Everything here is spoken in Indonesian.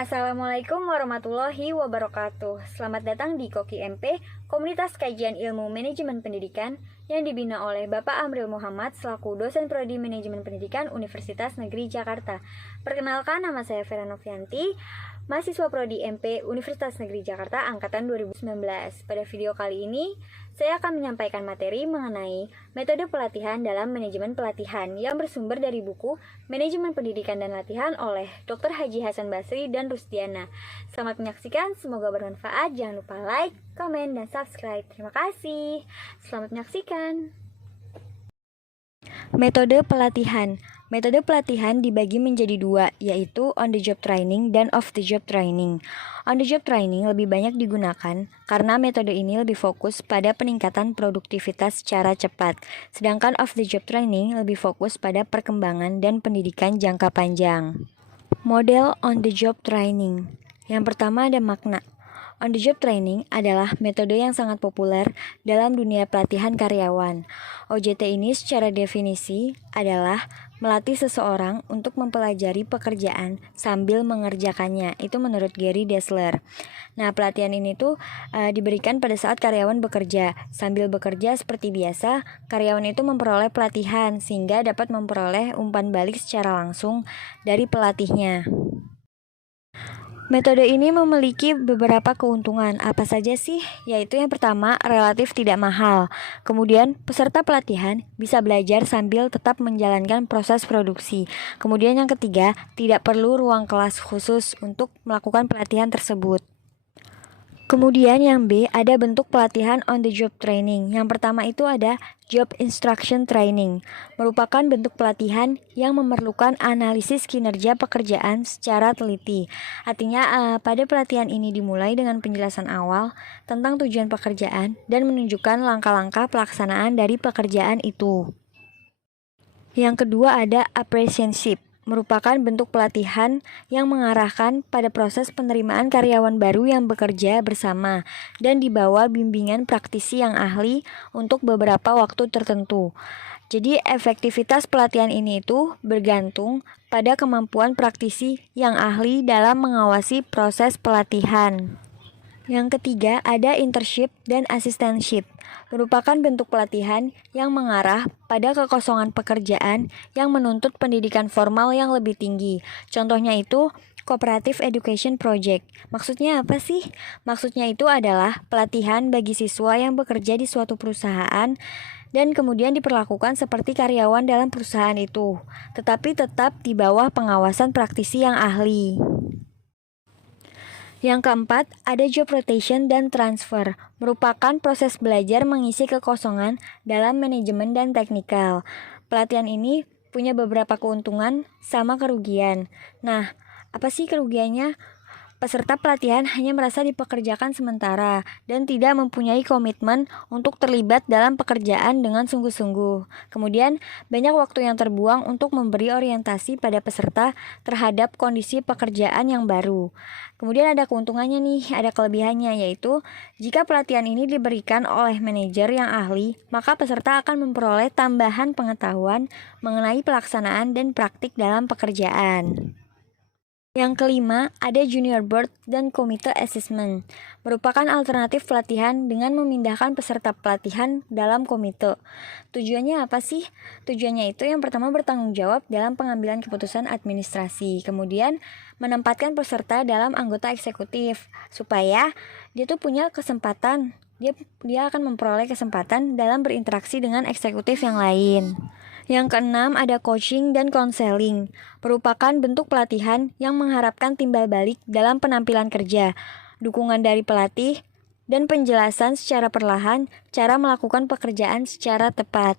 Assalamualaikum warahmatullahi wabarakatuh. Selamat datang di Koki MP, Komunitas Kajian Ilmu Manajemen Pendidikan yang dibina oleh Bapak Amril Muhammad selaku dosen prodi Manajemen Pendidikan Universitas Negeri Jakarta. Perkenalkan, nama saya Vera Novianti, mahasiswa prodi MP Universitas Negeri Jakarta angkatan 2019. Pada video kali ini, saya akan menyampaikan materi mengenai metode pelatihan dalam manajemen pelatihan yang bersumber dari buku Manajemen Pendidikan dan Latihan oleh Dr. Haji Hasan Basri dan Rusdiana. Selamat menyaksikan, semoga bermanfaat. Jangan lupa like, komen, dan subscribe. Terima kasih. Selamat menyaksikan. Metode pelatihan. Metode pelatihan dibagi menjadi dua, yaitu on-the-job training dan off-the-job training. On-the-job training lebih banyak digunakan karena metode ini lebih fokus pada peningkatan produktivitas secara cepat, sedangkan off-the-job training lebih fokus pada perkembangan dan pendidikan jangka panjang. Model on-the-job training. Yang pertama ada makna. On-the-job training adalah metode yang sangat populer dalam dunia pelatihan karyawan. OJT ini secara definisi adalah melatih seseorang untuk mempelajari pekerjaan sambil mengerjakannya. Itu menurut Gary Dessler. Nah, pelatihan ini tuh diberikan pada saat karyawan bekerja. Sambil bekerja seperti biasa, karyawan itu memperoleh pelatihan sehingga dapat memperoleh umpan balik secara langsung dari pelatihnya. Metode ini memiliki beberapa keuntungan. Apa saja sih? Yaitu yang pertama, relatif tidak mahal. Kemudian, peserta pelatihan bisa belajar sambil tetap menjalankan proses produksi. Kemudian yang ketiga, tidak perlu ruang kelas khusus untuk melakukan pelatihan tersebut. Kemudian yang B, ada bentuk pelatihan on the job training. Yang pertama itu ada job instruction training, merupakan bentuk pelatihan yang memerlukan analisis kinerja pekerjaan secara teliti. Artinya pada pelatihan ini dimulai dengan penjelasan awal tentang tujuan pekerjaan dan menunjukkan langkah-langkah pelaksanaan dari pekerjaan itu. Yang kedua ada apprenticeship, merupakan bentuk pelatihan yang mengarahkan pada proses penerimaan karyawan baru yang bekerja bersama dan di bawah bimbingan praktisi yang ahli untuk beberapa waktu tertentu. Jadi efektivitas pelatihan ini itu bergantung pada kemampuan praktisi yang ahli dalam mengawasi proses pelatihan. Yang ketiga ada internship dan assistantship, merupakan bentuk pelatihan yang mengarah pada kekosongan pekerjaan yang menuntut pendidikan formal yang lebih tinggi. Contohnya itu Cooperative Education Project. Maksudnya apa sih? Maksudnya itu adalah pelatihan bagi siswa yang bekerja di suatu perusahaan dan kemudian diperlakukan seperti karyawan dalam perusahaan itu, tetapi tetap di bawah pengawasan praktisi yang ahli. Yang keempat, ada job rotation dan transfer, merupakan proses belajar mengisi kekosongan dalam manajemen dan teknikal. Pelatihan ini punya beberapa keuntungan sama kerugian. Nah, apa sih kerugiannya? Peserta pelatihan hanya merasa dipekerjakan sementara dan tidak mempunyai komitmen untuk terlibat dalam pekerjaan dengan sungguh-sungguh. Kemudian, banyak waktu yang terbuang untuk memberi orientasi pada peserta terhadap kondisi pekerjaan yang baru. Kemudian ada keuntungannya nih, ada kelebihannya, yaitu jika pelatihan ini diberikan oleh manajer yang ahli, maka peserta akan memperoleh tambahan pengetahuan mengenai pelaksanaan dan praktik dalam pekerjaan. Yang kelima, ada Junior Board dan Komite Assessment, merupakan alternatif pelatihan dengan memindahkan peserta pelatihan dalam komite. Tujuannya apa sih? Tujuannya itu yang pertama bertanggung jawab dalam pengambilan keputusan administrasi, kemudian menempatkan peserta dalam anggota eksekutif, supaya dia tuh punya kesempatan, dia akan memperoleh kesempatan dalam berinteraksi dengan eksekutif yang lain. Yang keenam ada coaching dan counseling, merupakan bentuk pelatihan yang mengharapkan timbal balik dalam penampilan kerja, dukungan dari pelatih, dan penjelasan secara perlahan cara melakukan pekerjaan secara tepat.